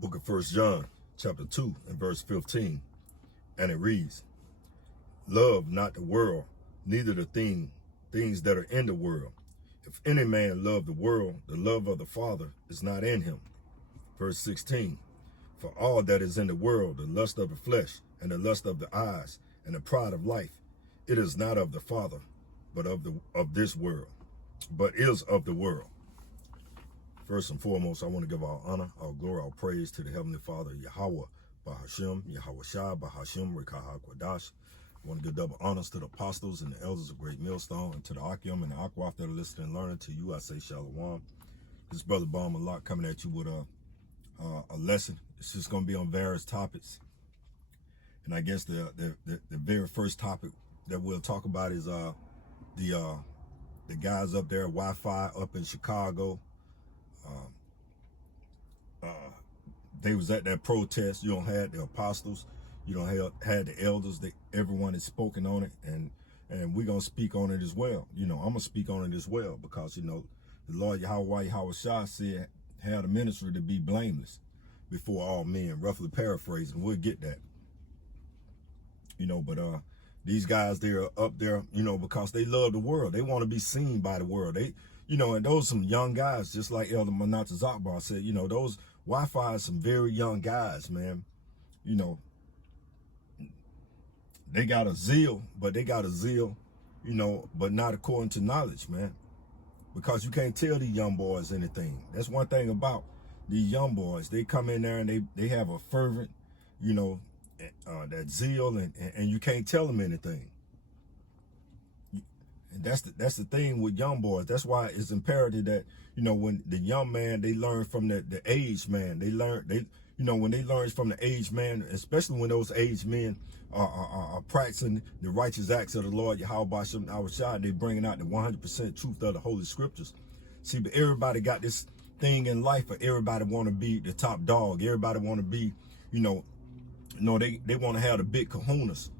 book of 1 John, chapter 2, and verse 15. And it reads, love not the world, neither the things that are in the world. If any man love the world, the love of the Father is not in him. Verse 16, for all that is in the world, the lust of the flesh, and the lust of the eyes, and the pride of life, it is not of the Father, but of this world, but is of the world. First and foremost, I want to give all honor, all glory, all praise to the Heavenly Father, Yahweh, Bahashim, Yahweh Shai, Bahashim, Rikaha Kwadash. I want to give double honors to the apostles and the elders of Great Millstone, and to the Akim and the Akwaf that are listening and learning. To you, I say Shalom. This brother Baum Malak coming at you with a lesson. It's just going to be on various topics. And I guess the very first topic that we'll talk about is the guys up there at Wi-Fi up in Chicago. They was at that protest. You don't have the apostles, you don't have the elders. Everyone has spoken on it, and we're gonna speak on it as well. I'm gonna speak on it as well, because the Lord Yahweh Shai said, have the ministry to be blameless before all men, roughly paraphrasing. We'll get that. But these guys, they're up there, because they love the world. They want to be seen by the world. And those some young guys, just like Elder Manata Zakbar said, those Wi-Fi is some very young guys, man. They got a zeal, but not according to knowledge, man. Because you can't tell these young boys anything. That's one thing about these young boys. They come in there and they have a fervent, that zeal, and you can't tell them anything. And that's the thing with young boys. That's why it's imperative that, when the young man, they learn from the aged man. When they learn from the aged man, especially when those aged men are practicing the righteous acts of the Lord Yahweh Shai, they bringing out the 100% truth of the Holy Scriptures. See, but everybody got this thing in life, but everybody want to be the top dog. Everybody want to be, they want to have the big kahunas.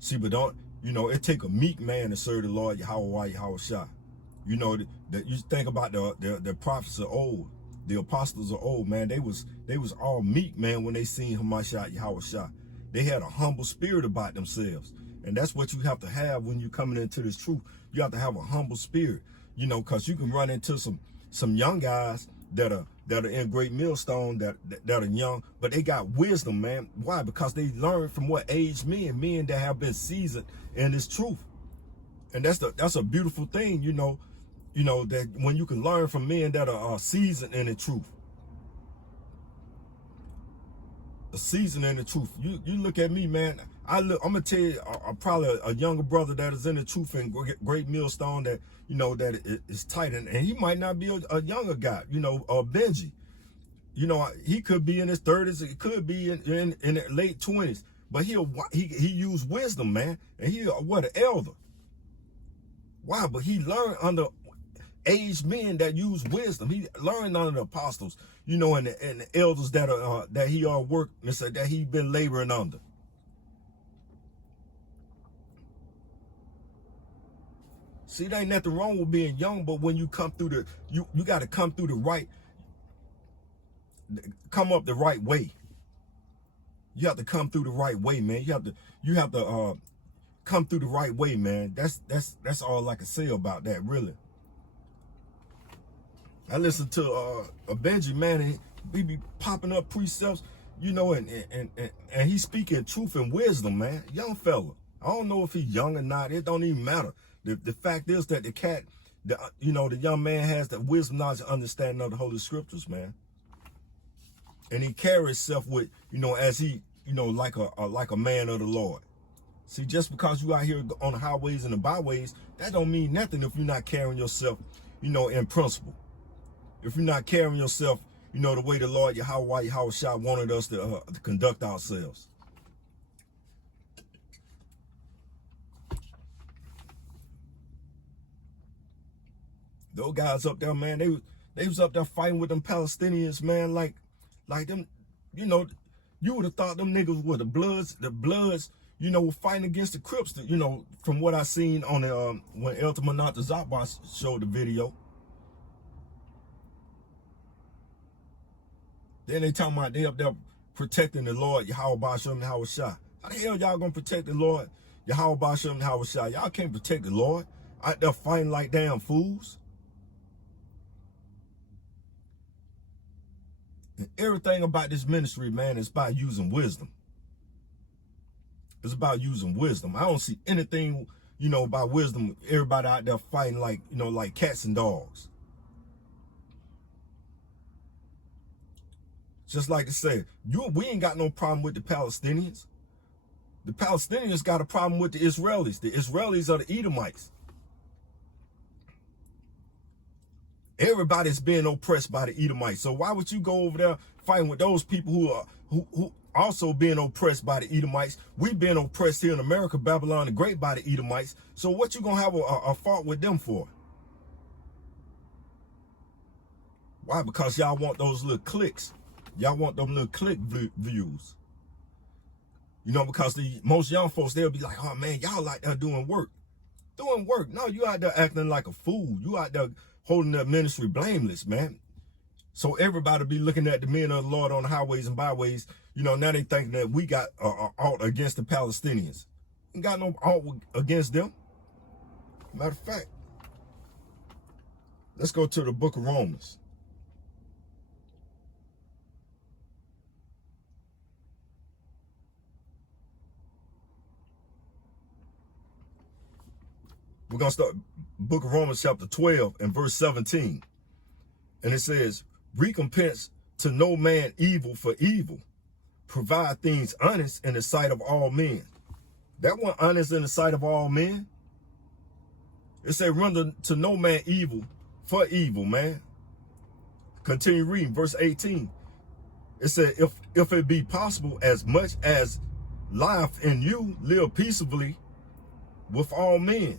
See, but it take a meek man to serve the Lord Yahweh Shai. You think about the prophets of old, the apostles of old, man. They was all meek, man, when they seen Hamashiach Yahweh Shai. They had a humble spirit about themselves, and that's what you have to have when you're coming into this truth. You have to have a humble spirit, because you can run into some young guys that are in Great Millstone that are young, but they got wisdom, man. Why? Because they learned from what aged men that have been seasoned in this truth. And that's a beautiful thing, that when you can learn from men that are seasoned in the truth. A seasoned in the truth. You look at me, man. I'm gonna tell you, probably a younger brother that is in the truth in Great Millstone that that is tight, and he might not be a younger guy, Benji. He could be in his 30s. It could be in the late 20s. But he used wisdom, man, and he an elder. Why? But he learned under aged men that use wisdom. He learned under the apostles, and the elders that he worked, that he been laboring under. See, there ain't nothing wrong with being young, but when you come through you got to come through come up the right way. You have to come through the right way, man. You have to come through the right way, man. That's all I can say about that, really. I listen to a Benji, man, and he be popping up precepts, and he's speaking truth and wisdom, man. Young fella. I don't know if he's young or not. It don't even matter. The fact is that the young man has the wisdom, knowledge, and understanding of the Holy Scriptures, man. And he carries himself with, as he, like a man of the Lord. See, just because you out here on the highways and the byways, that don't mean nothing if you're not carrying yourself, in principle. If you're not carrying yourself, the way the Lord Yahweh Shai wanted us to conduct ourselves. Those guys up there, man, they was up there fighting with them Palestinians, man, like them, you would have thought them niggas were the Bloods, were fighting against the Crips, from what I seen on the, when Elder Manata Zakbar showed the video. Then they talking about they up there protecting the Lord, Yahweh Ba'ashem Yahweh Shah. How the hell y'all gonna protect the Lord, Yahweh Ba'ashem Yahweh Shah? Y'all can't protect the Lord out there fighting like damn fools. And everything about this ministry, man, is about using wisdom. It's about using wisdom. I don't see anything, about wisdom. Everybody out there fighting like, like cats and dogs. Just like I said, we ain't got no problem with the Palestinians. The Palestinians got a problem with the Israelis. The Israelis are the Edomites. Everybody's being oppressed by the Edomites. So why would you go over there fighting with those people who also being oppressed by the Edomites? We've been oppressed here in America, Babylon the Great, by the Edomites. So what you gonna have a fault with them for? Why? Because y'all want those little clicks. Y'all want them little click views. Because the most young folks, they'll be like, oh man, y'all like that doing work. Doing work. No, you out there acting like a fool. You out there holding that ministry blameless, man. So everybody be looking at the men of the Lord on the highways and byways. Now they think that we got out against the Palestinians. Ain't got no out against them. Matter of fact, let's go to the book of Romans. We're going to start book of Romans chapter 12 and verse 17. And it says, recompense to no man evil for evil. Provide things honest in the sight of all men. That one honest in the sight of all men. It said, render to no man evil for evil, man. Continue reading verse 18. It said, if it be possible, as much as life in you, live peaceably with all men.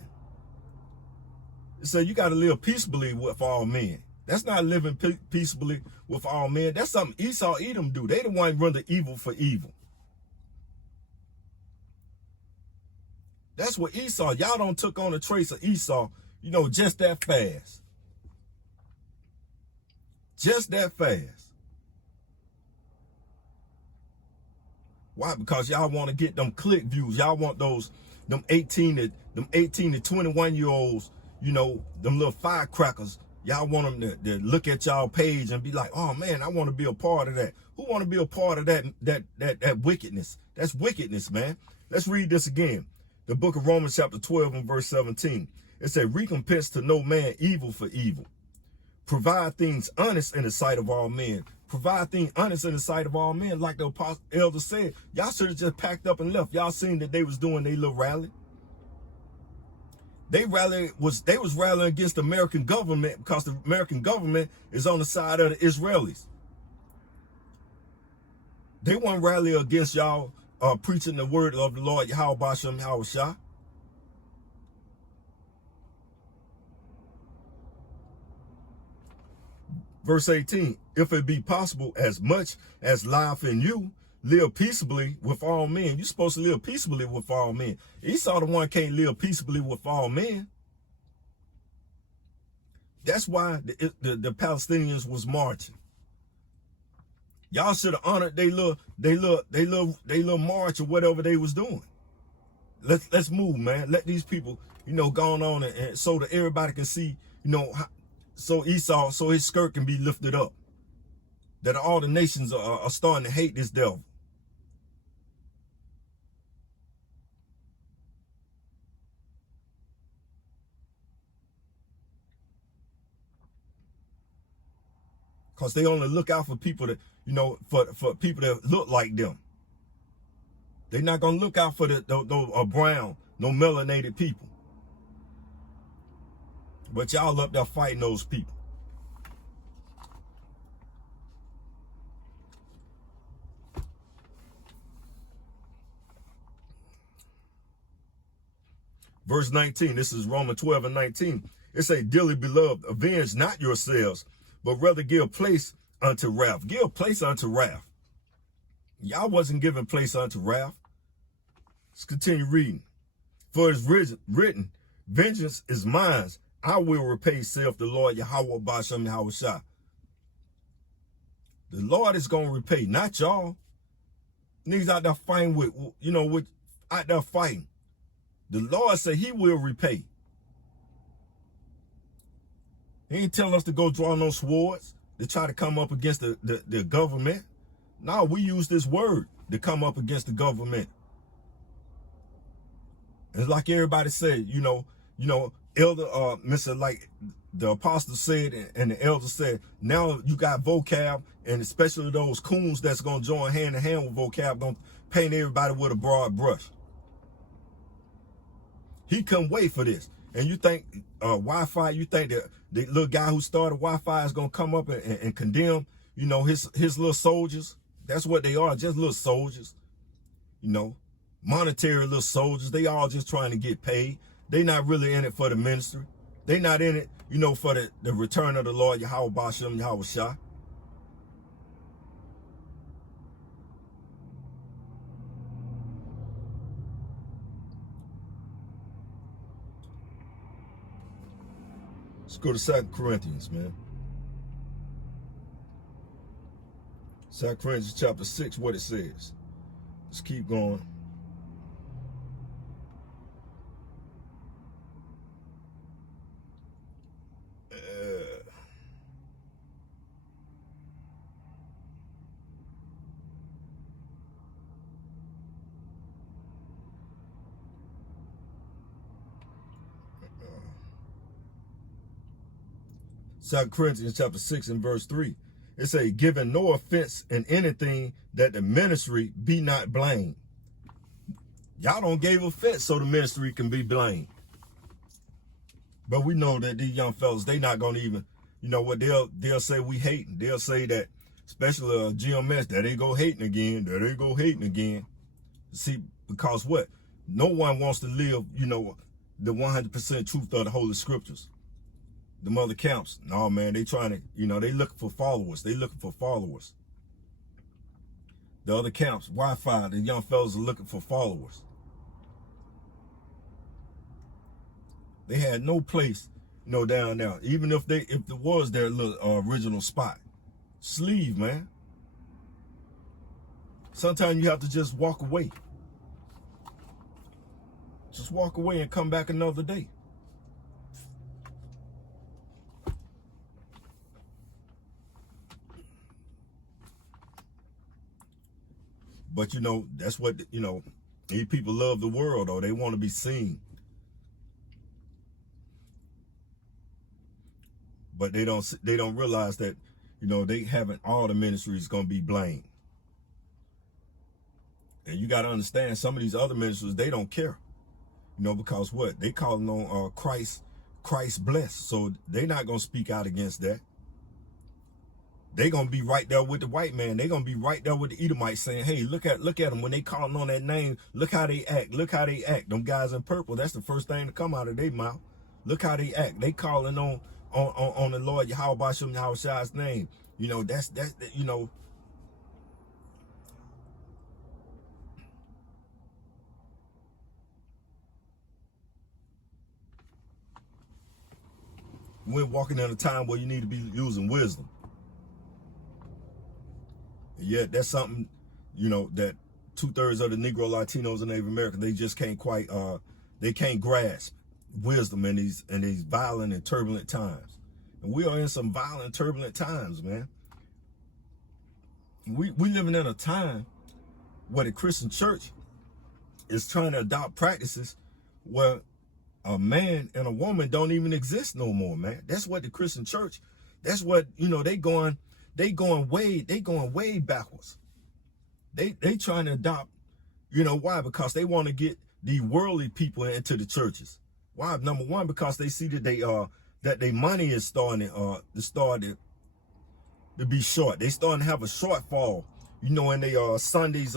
It said you got to live peaceably with all men. That's not living peaceably with all men. That's something Esau, Edom do. They the one run the evil for evil. That's what Esau, y'all don't took on the traits of Esau, just that fast. Just that fast. Why? Because y'all want to get them click views. Y'all want them 18 to 21 year olds, them little firecrackers. Y'all want them to look at y'all page and be like, oh man, I want to be a part of that. Who want to be a part of that wickedness? That's wickedness, man. Let's read this again. The book of Romans chapter 12 and verse 17. It said, recompense to no man evil for evil. Provide things honest in the sight of all men. Provide things honest in the sight of all men. Like the apostle elder said, y'all should have just packed up and left. Y'all seen that they was doing their little rally. They was rallying against the American government because the American government is on the side of the Israelis. They weren't rallying against y'all preaching the word of the Lord, Yahweh Ba'ashem Yahweh Shah. Verse 18, if it be possible, as much as life in you, live peaceably with all men. You're supposed to live peaceably with all men. Esau the one can't live peaceably with all men. That's why the Palestinians was marching. Y'all should have honored they little march or whatever they was doing. Let's move, man. Let these people, go on and so that everybody can see, so Esau, so his skirt can be lifted up. That all the nations are starting to hate this devil. Because they only look out for people that, for people that look like them. They're not going to look out for the brown, no melanated people. But y'all up there fighting those people. Verse 19, this is Romans 12 and 19. It say, dearly beloved, avenge not yourselves, but rather give place unto wrath. Give place unto wrath. Y'all wasn't giving place unto wrath. Let's continue reading. For it is written, vengeance is mine. I will repay, saith the Lord, Yahweh Ba'ashem Yahweh Shah. The Lord is going to repay, not y'all. Niggas out there fighting with, out there fighting. The Lord said he will repay. He ain't telling us to go draw no swords to try to come up against the government. No, we use this word to come up against the government. It's like everybody said, elder, Mr. Like the apostle said, and the elder said, now you got vocab, and especially those coons that's going to join hand in hand with vocab, going to paint everybody with a broad brush. He couldn't wait for this. And you think Wi-Fi, you think that the little guy who started Wi-Fi is going to come up and condemn, his little soldiers? That's what they are, just little soldiers, monetary little soldiers. They all just trying to get paid. They not really in it for the ministry. They not in it, for the return of the Lord, Yahweh Bashem, Yahweh Shah. Let's go to 2 Corinthians, man. 2 Corinthians chapter 6, what it says. Let's keep going. Second Corinthians chapter 6 and verse 3. It say, giving no offense in anything, that the ministry be not blamed. Y'all don't give offense so the ministry can be blamed. But we know that these young fellas, they not gonna even, they'll say we hating. They'll say that, especially GMS, that they go hating again, that they go hating again. See, because what? No one wants to live, the 100% truth of the Holy Scriptures. The mother camps, no man, they trying to, they looking for followers. They looking for followers. The other camps, Wi-Fi, the young fellas are looking for followers. They had no place, down there. Even if there was their little original spot. Sleeve, man. Sometimes you have to just walk away. Just walk away and come back another day. But that's what, these people love the world, or they want to be seen. But they don't realize that, they haven't, all the ministries going to be blamed. And you got to understand, some of these other ministries, they don't care. Because what? They calling on Christ blessed. So they not going to speak out against that. They gonna be right there with the white man. They gonna be right there with the Edomites saying, hey, look at them. When they calling on that name, look how they act. Look how they act. Them guys in purple, that's the first thing to come out of their mouth. Look how they act. They calling on the Lord Yahweh Bashem Yahweh Shah's name. That's we're walking in a time where you need to be using wisdom. Yeah, that's something, that 2/3 of the Negro, Latinos, and Native Americans, they just can't quite, they can't grasp wisdom in these violent and turbulent times. And we are in some violent, turbulent times, man. We living in a time where the Christian church is trying to adopt practices where a man and a woman don't even exist no more, man. That's what the Christian church, that's what, they going way backwards. They trying to adopt, why? Because they want to get the worldly people into the churches. Why? Number one, because they see that their money is starting to be short. They starting to have a shortfall, in their Sunday's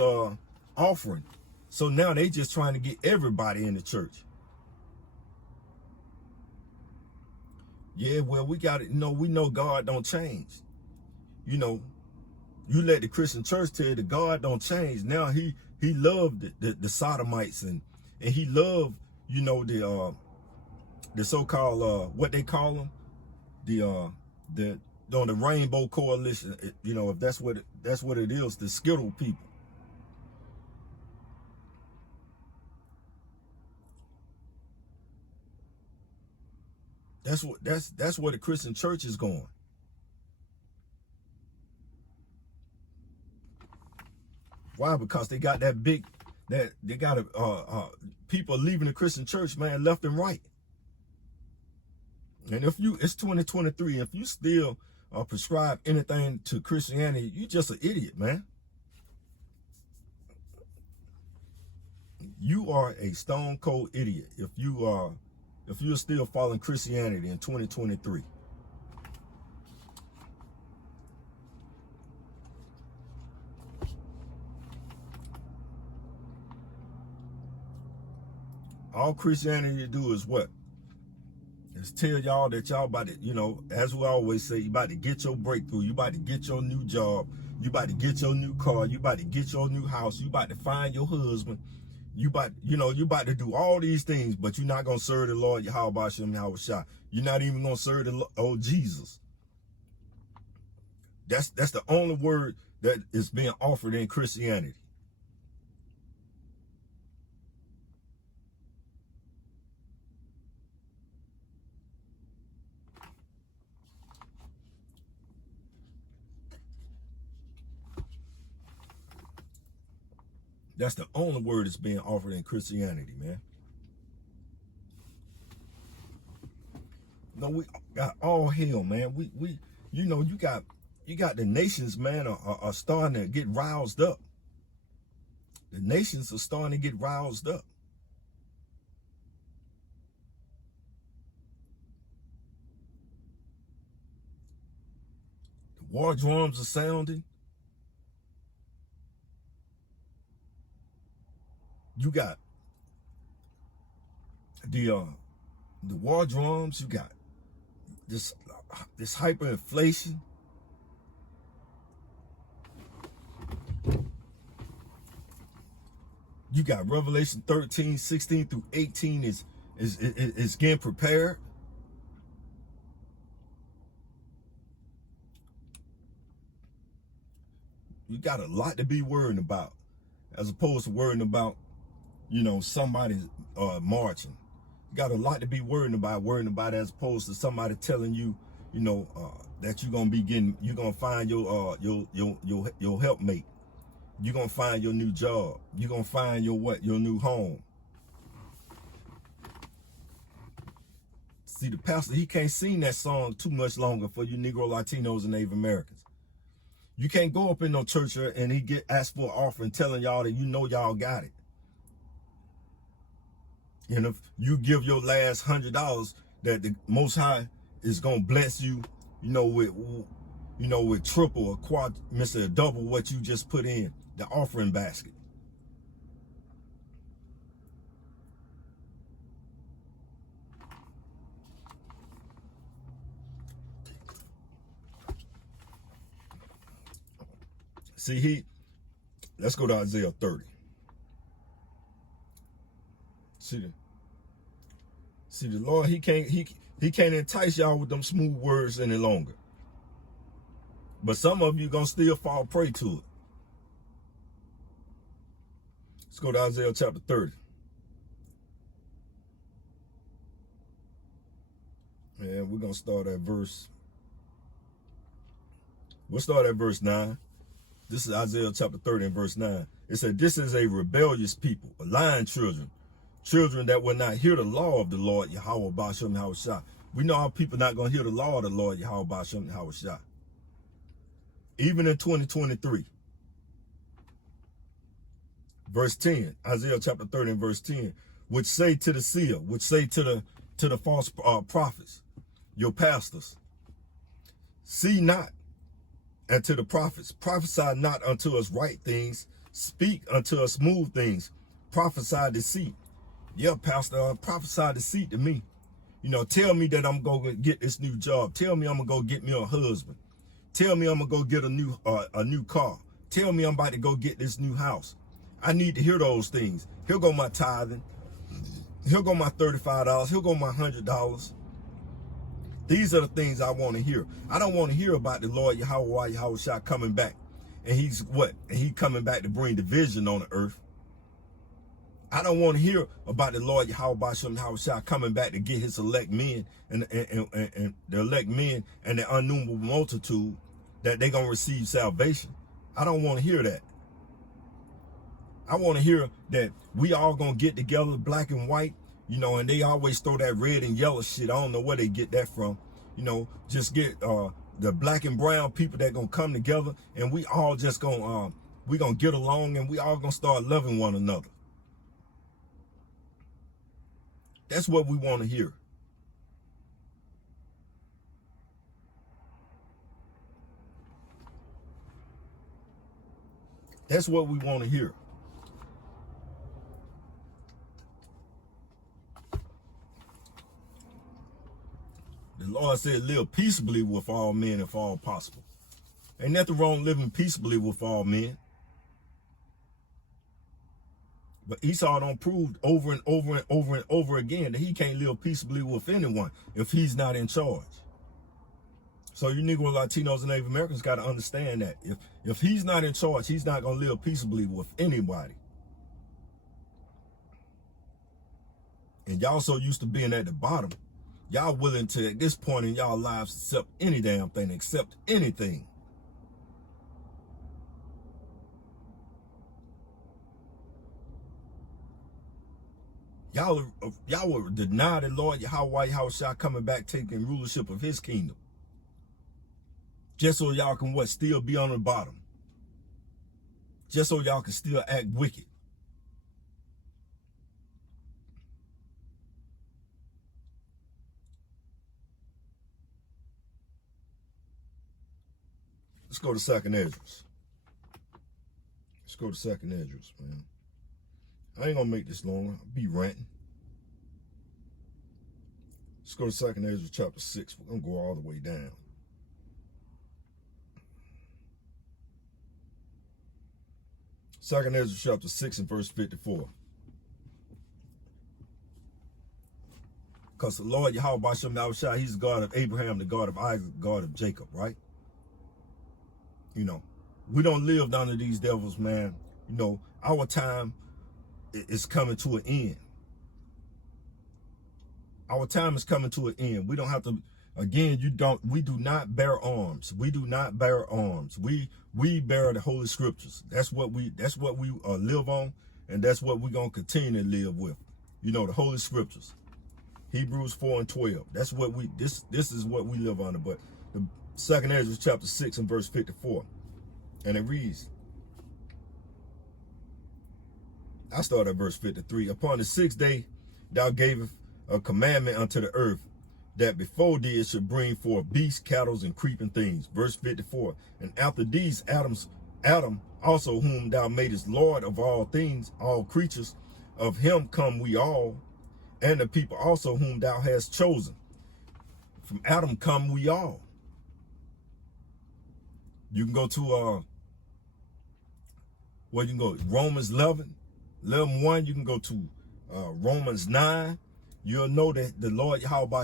offering. So now they just trying to get everybody in the church. Yeah, well, we got it. We know God don't change. You let the Christian church tell you that God don't change. Now he loved the sodomites and he loved, the so-called what they call them, the on the Rainbow Coalition, you know, if that's what it is, the Skittle people. That's where the Christian church is going. Why? Because they got that big, that they got people leaving the Christian church, man, left and right. And if it's 2023, if you still prescribe anything to Christianity, you just an idiot, man. You are a stone cold idiot if you're still following Christianity in 2023. All Christianity do is what? Is tell y'all that y'all about to, you know, as we always say, you about to get your breakthrough, you about to get your new job, you about to get your new car, you about to get your new house, you about to find your husband, you about to do all these things, but you're not gonna serve the Lord Yahweh Hashem Yahushua. You're not even gonna serve the Jesus. That's the only word that is being offered in Christianity. That's the only word that's being offered in Christianity, man. No, we got all hell, man. We you know, you got the nations, man, are starting to get roused up. The nations are starting to get roused up. The war drums are sounding. You got the war drums. You got this hyperinflation. You got Revelation 13, 16 through 18 is getting prepared. You got a lot to be worrying about, as opposed to worrying about, you know, somebody marching. You got a lot to be worrying about as opposed to somebody telling you, you know, that you're gonna find your helpmate. You're gonna find your new job. You're gonna find your new home. See, the pastor, he can't sing that song too much longer for you Negro, Latinos, and Native Americans. You can't go up in no church and he asked for an offering telling y'all that you know y'all got it. And if you give your last $100, that the Most High is gonna bless you, with triple or double what you just put in the offering basket. See, let's go to Isaiah 30. See the Lord, he can't entice y'all with them smooth words any longer. But some of you gonna still fall prey to it. Let's go to Isaiah chapter 30. And we're gonna start at we'll start at verse 9. This is Isaiah chapter 30 and verse 9. It said, "This is a rebellious people, a lying children that will not hear the law of the Lord Yahweh Ba'ashem Yahushua." We know our people not going to hear the law of the Lord Yahweh Ba'ashem Yahushua. Even in 2023. Verse 10, Isaiah chapter 30 and verse 10, which say to the seer, which say to the false prophets, your pastors, see not, and to the prophets, prophesy not unto us right things, speak unto us smooth things, prophesy deceit. Yeah, pastor, prophesy deceit to me. Tell me that I'm going to get this new job. Tell me I'm going to go get me a husband. Tell me I'm going to go get a new car. Tell me I'm about to go get this new house. I need to hear those things. Here go my tithing. Here go my $35. Here go my $100. These are the things I want to hear. I don't want to hear about the Lord Yahweh coming back. And he's what? And he coming back to bring division on the earth. I don't want to hear about the Lord Yahweh coming back to get his elect men and the elect men and the innumerable multitude that they're going to receive salvation. I don't want to hear that. I want to hear that we all going to get together, black and white, and they always throw that red and yellow shit. I don't know where they get that from. Just get the black and brown people that going to come together, and we all just going to get along, and we all going to start loving one another. That's what we want to hear. That's what we want to hear. The Lord said, live peaceably with all men if all possible. Ain't nothing wrong living peaceably with all men. But Esau don't prove over and over and over and over again that he can't live peaceably with anyone if he's not in charge. So you Negro, Latinos, and Native Americans got to understand that. If he's not in charge, he's not going to live peaceably with anybody. And y'all so used to being at the bottom, y'all willing to, at this point in y'all lives, accept any damn thing, accept anything. Y'all will deny the Lord Yahweh coming back, taking rulership of his kingdom. Just so y'all can still be on the bottom. Just so y'all can still act wicked. Let's go to Second Esdras. Let's go to Second Esdras, man. I ain't gonna make this long. I'll be ranting. Let's go to Second Esdras chapter 6. We're gonna go all the way down. Second Esdras chapter 6 and verse 54. Because the Lord Yahweh he's the God of Abraham, the God of Isaac, the God of Jacob, right? We don't live under these devils, man. Our time is coming to an end. Our time is coming to an end. We don't have to, again, we do not bear arms. We do not bear arms. We bear the Holy Scriptures. That's what we live on, and that's what we're going to continue to live with. The Holy Scriptures. Hebrews 4 and 12. That's what this is what we live under. But the Second Esdras chapter 6 and verse 54. And it reads, I start at verse 53. Upon the 6th day, thou gavest a commandment unto the earth, that before thee it should bring forth beasts, cattle, and creeping things. Verse 54. And after these, Adam also, whom thou madest Lord of all things, all creatures, of him come we all, and the people also whom thou hast chosen. From Adam come we all. You can go to you can go Romans 11:1. You can go to Romans 9. You'll know that the Lord Yahweh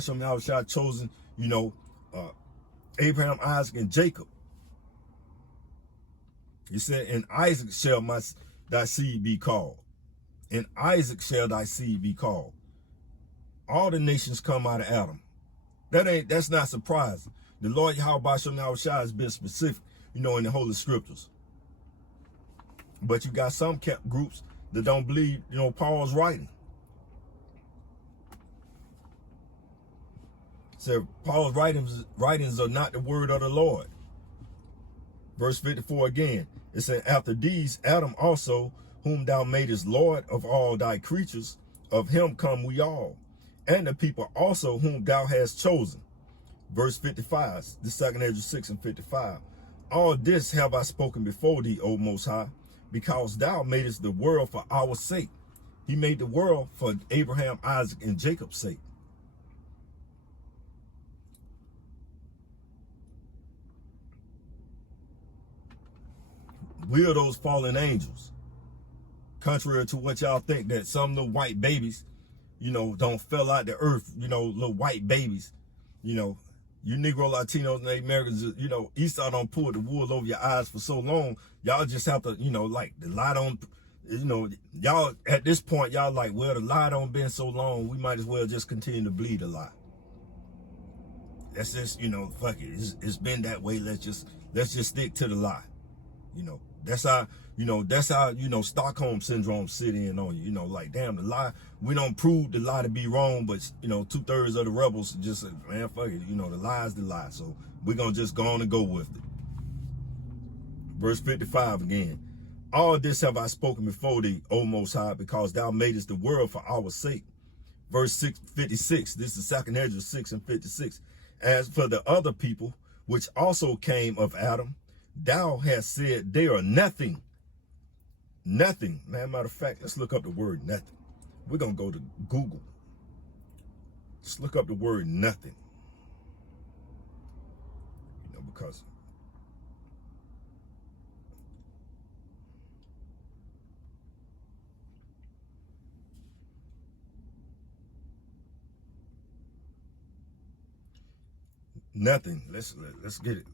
chosen, Abraham, Isaac, and Jacob. He said, "In Isaac shall thy seed be called. In Isaac shall thy seed be called." All the nations come out of Adam. That's not surprising. The Lord Yahweh has been specific, in the Holy Scriptures. But you got some groups that don't believe, Paul's writing. So Paul's writings are not the word of the Lord. Verse 54 again. It said, after these, Adam also, whom thou madest Lord of all thy creatures, of him come we all, and the people also whom thou hast chosen. Verse 55, the Second Esdras 6 and 55. All this have I spoken before thee, O Most High, because thou madest the world for our sake. He made the world for Abraham, Isaac, and Jacob's sake. We are those fallen angels. Contrary to what y'all think, that some little white babies, don't fell out the earth, little white babies, You Negro, Latinos, and Americans, you know, Esau don't pull the wool over your eyes for so long. Y'all just have to, you know, like the lie don't, you know, y'all at this point, y'all like, well, the lie don't been so long. We might as well just continue to bleed a lie. That's just, you know, fuck it. It's been that way. Let's just stick to the lie. You know, that's how, you know, Stockholm syndrome sit in on you. You know, like, damn, the lie, we don't prove the lie to be wrong, but, you know, 2/3 of the rebels just said, man, fuck it. You know, the lie is the lie. So we're going to just go on and go with it. Verse 55 again. All this have I spoken before thee, O Most High, because thou madest the world for our sake. Verse 56, this is 2nd Ezra 6 and 56. As for the other people, which also came of Adam, thou hast said they are nothing. Nothing. Man, matter of fact, let's look up the word nothing. We're going to go to Google. Let's look up the word nothing. You know, because nothing. Let's get it.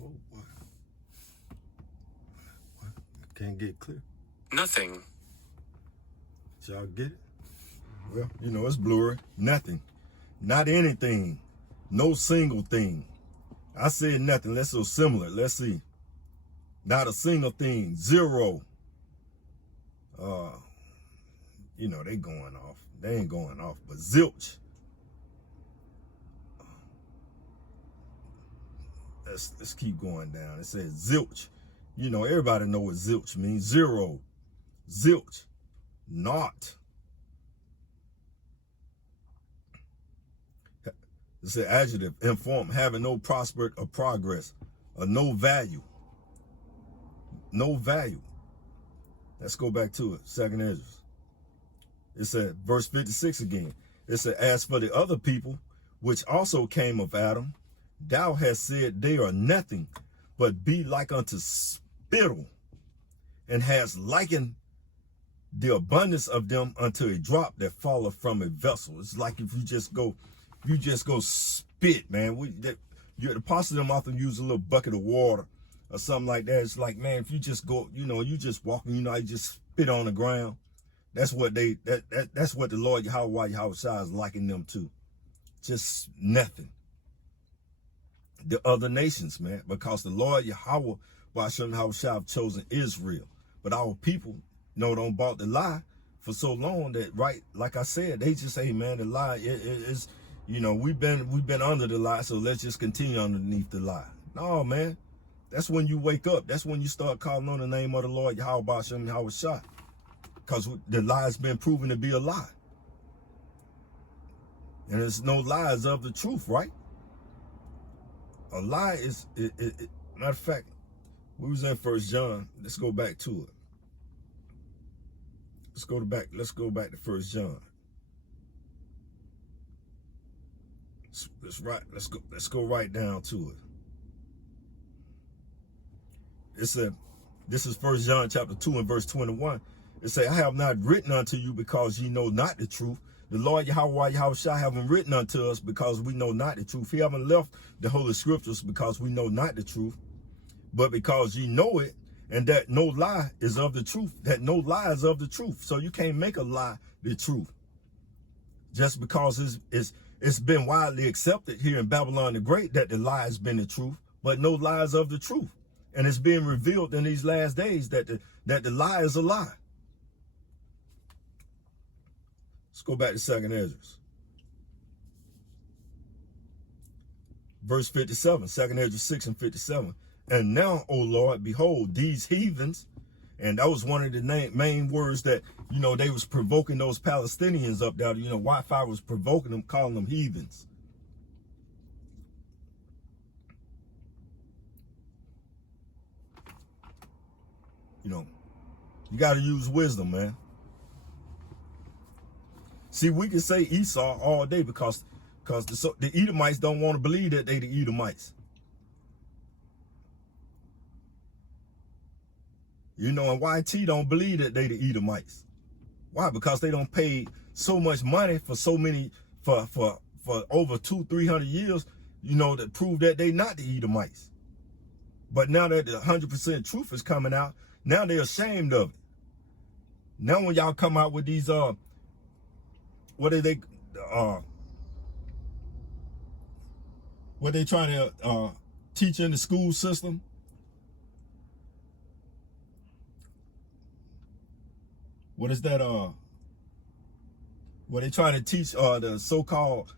Oh, what? Can't get clear. Nothing. Did y'all get it? Well, you know, it's blurry. Nothing. Not anything. No single thing. I said nothing. That's so similar. Let's see. Not a single thing. Zero. You know, they going off. They ain't going off, but zilch. Let's keep going down. It says zilch. You know, everybody know what zilch means. Zero. Zilch. Not. It's an adjective, inform, having no prospect or progress, or no value. No value. Let's go back to it. 2nd Ezra. It said, verse 56 again. It said, as for the other people, which also came of Adam, thou hast said they are nothing, but be like unto spittle, and hast likened the abundance of them unto a drop that falleth from a vessel. It's like if you just go spit, man. The apostle them often use a little bucket of water or something like that. It's like, man, if you just go, you know, you just walking, you know, you just spit on the ground. That's what that's what the Lord Yahweh is liking them to. Just nothing. The other nations, man, because the Lord Yahweh have chosen Israel. But our people, you know, don't bought the lie for so long that, right, like I said, they just say, man, the lie is, you know, we've been under the lie, so let's just continue underneath the lie. No, man. That's when you wake up. That's when you start calling on the name of the Lord Yahweh Shah. Because the lie has been proven to be a lie. And there's no lies of the truth, right? A lie is, matter of fact, we was in 1 John. Let's go back to it. Let's go back to 1 John. Let's go right down to it. It said, this is 1 John chapter 2 and verse 21. It say, I have not written unto you because ye know not the truth. The Lord Yahweh haven't written unto us because we know not the truth. He haven't left the Holy Scriptures because we know not the truth, but because ye know it, and that no lie is of the truth. That no lie is of the truth. So you can't make a lie the truth. Just because it's been widely accepted here in Babylon the Great that the lie has been the truth, but no lies of the truth. And it's being revealed in these last days that the lie is a lie. Let's go back to 2nd Ezra. Verse 57, 2nd Ezra 6 and 57. And now, O Lord, behold, these heathens, and that was one of the main words that, you know, they was provoking those Palestinians up there. You know, Wi-Fi was provoking them, calling them heathens. You know, you got to use wisdom, man. See, we can say Esau all day because the Edomites don't want to believe that they the Edomites. You know, and YT don't believe that they the Edomites. Why? Because they don't pay so much money for so many, for over 200-300 years, you know, to prove that they not the Edomites. But now that the 100% truth is coming out, now they're ashamed of it. Now when y'all come out with these, what are they trying to teach in the school system? What is that? What they trying to teach the so-called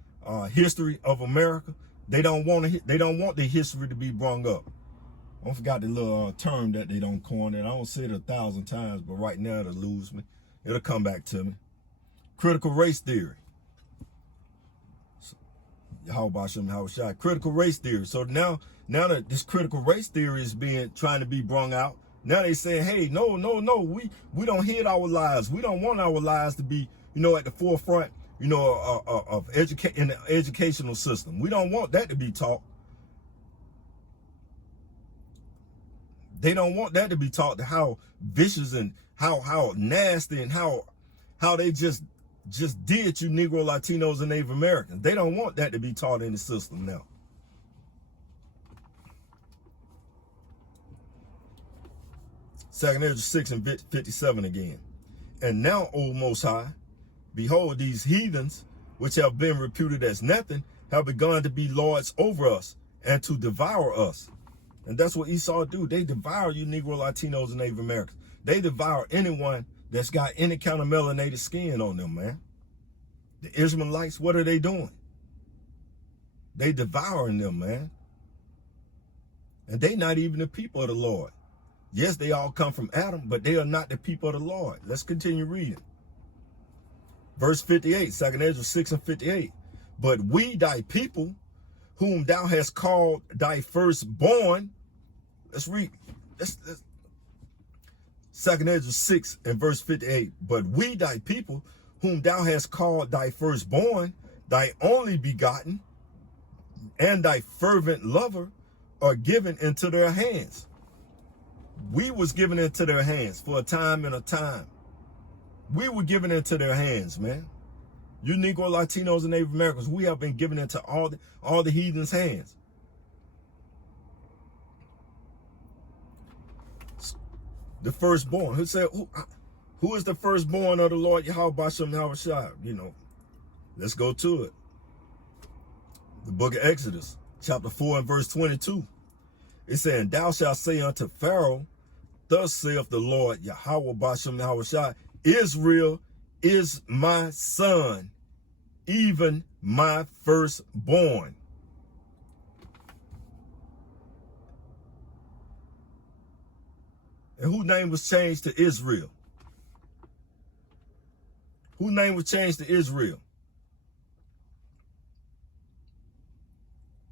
history of America? They don't want the history to be brung up. I forgot the little term that they don't coin it. I don't say it 1,000 times, but right now it'll lose me. It'll come back to me. Critical race theory. How about some critical race theory? So now that this critical race theory is trying to be brung out, now they saying, hey, no, we don't hate our lives. We don't want our lives to be, you know, at the forefront, you know, of in the educational system. We don't want that to be taught. They don't want that to be taught, to how vicious and how nasty and how they just did you Negro, Latinos, and Native Americans. They don't want that to be taught in the system now. Second Ezra 6 and 57 again. And now, O Most High, behold, these heathens, which have been reputed as nothing, have begun to be lords over us and to devour us. And that's what Esau do. They devour you Negro, Latinos, and Native Americans. They devour anyone that's got any kind of melanated skin on them, man. The Israelites, what are they doing? They devouring them, man. And they not even the people of the Lord. Yes, they all come from Adam, but they are not the people of the Lord. Let's continue reading. Verse 58, 2 Ezra 6 and 58. But we, thy people, whom thou hast called thy firstborn. Let's read. Let's 2 Ezra 6 and verse 58. But we, thy people, whom thou hast called thy firstborn, thy only begotten, and thy fervent lover, are given into their hands. We was given into their hands for a time and a time. We were given into their hands, man. You Negro, Latinos, and Native Americans, we have been given into all the heathens' hands. The firstborn. Who said, who is the firstborn of the Lord Yahweh Bashem Yahushua? You know, let's go to it. The book of Exodus, chapter 4 and verse 22. It said, thou shalt say unto Pharaoh, thus saith the Lord Yahweh Bashem Yahushua, Israel is my son, even my firstborn. And whose name was changed to Israel? Whose name was changed to Israel?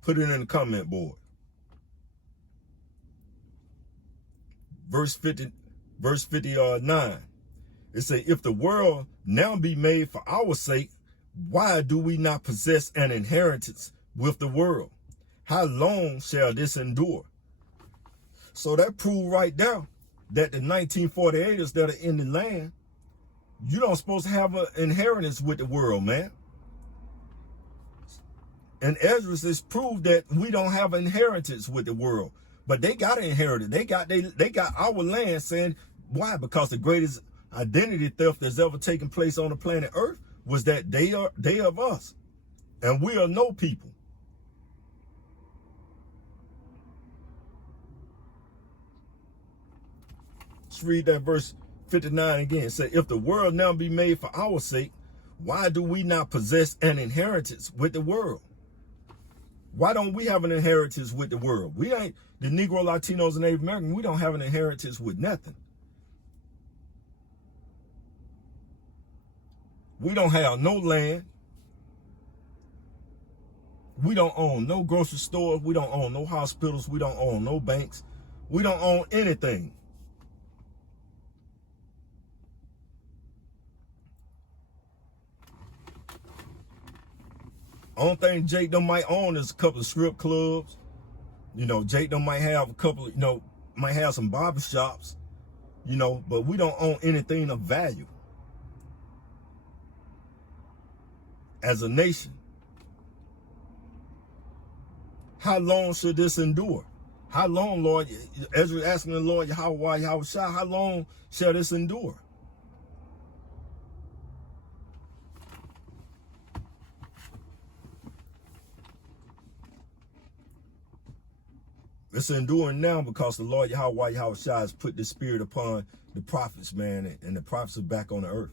Put it in the comment board. Verse 59. It say, if the world now be made for our sake, why do we not possess an inheritance with the world? How long shall this endure? So that proved right there that the 1948ers that are in the land, you don't supposed to have an inheritance with the world, man. And Ezra is proved that we don't have an inheritance with the world, but they got an inheritance. They got our land, saying why? Because the greatest identity theft that's ever taken place on the planet Earth was that they of us, and we are no people. Let's read that verse 59 again. It said, if the world now be made for our sake, why do we not possess an inheritance with the world? Why don't we have an inheritance with the world? We ain't the Negro, Latinos, and Native Americans. We don't have an inheritance with nothing. We don't have no land. We don't own no grocery stores. We don't own no hospitals. We don't own no banks. We don't own anything. Only thing Jake them might own is a couple of strip clubs. You know, Jake them might have a couple of, might have some barber shops. you know, but we don't own anything of value as a nation. How long should this endure? How long, Lord? Ezra asking the Lord, Yahweh, how long shall this endure? It's enduring now because the Lord Yahweh has put this spirit upon the prophets, man, and the prophets are back on the earth,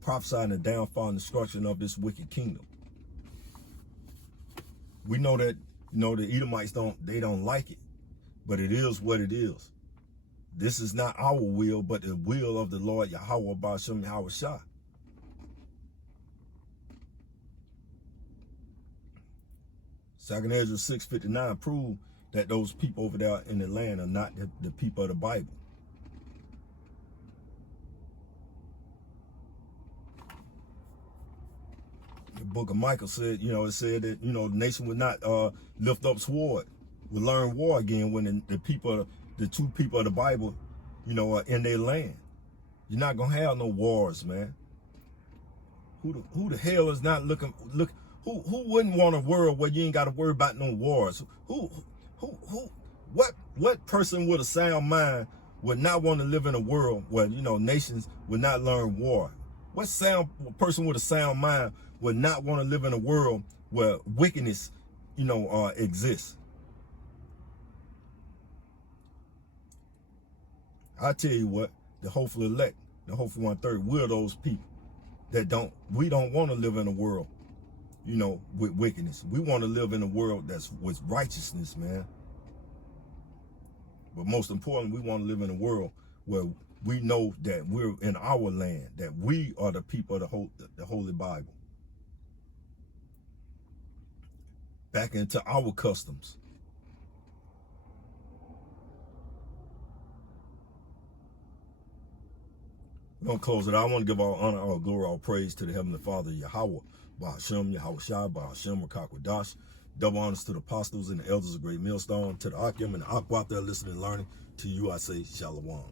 prophesying the downfall and destruction of this wicked kingdom. We know that, you know, the Edomites don't like it, but it is what it is. This is not our will, but the will of the Lord Yahweh Ba'ashem Yahweh Shah. Second Ezra 6:59 prove that those people over there in the land are not the people of the Bible. The book of Micah said, you know, it said that, you know, the nation would not lift up sword, would learn war again when the two people of the Bible, you know, are in their land. You're not gonna have no wars, man. Who the hell is not who wouldn't want a world where you ain't got to worry about no wars? What person with a sound mind would not want to live in a world where, you know, nations would not learn war? What person with a sound mind would not want to live in a world where wickedness, you know, exists? I tell you what, the hopeful elect, the hopeful 1/3, we're those people that we don't want to live in a world, you know, with wickedness. We want to live in a world that's with righteousness, man. But most importantly, we want to live in a world where we know that we're in our land, that we are the people of the Holy Bible. Back into our customs. We're going to close it out. I want to give all honor, all glory, all praise to the Heavenly Father, Yahweh, Ba'ashem, Yahweh Shai, Ba'ashem, Rakakwadash. Double honors to the apostles and the elders of Great Millstone, to the Akim and the Aqua out there listening and learning. To you I say, Shalom.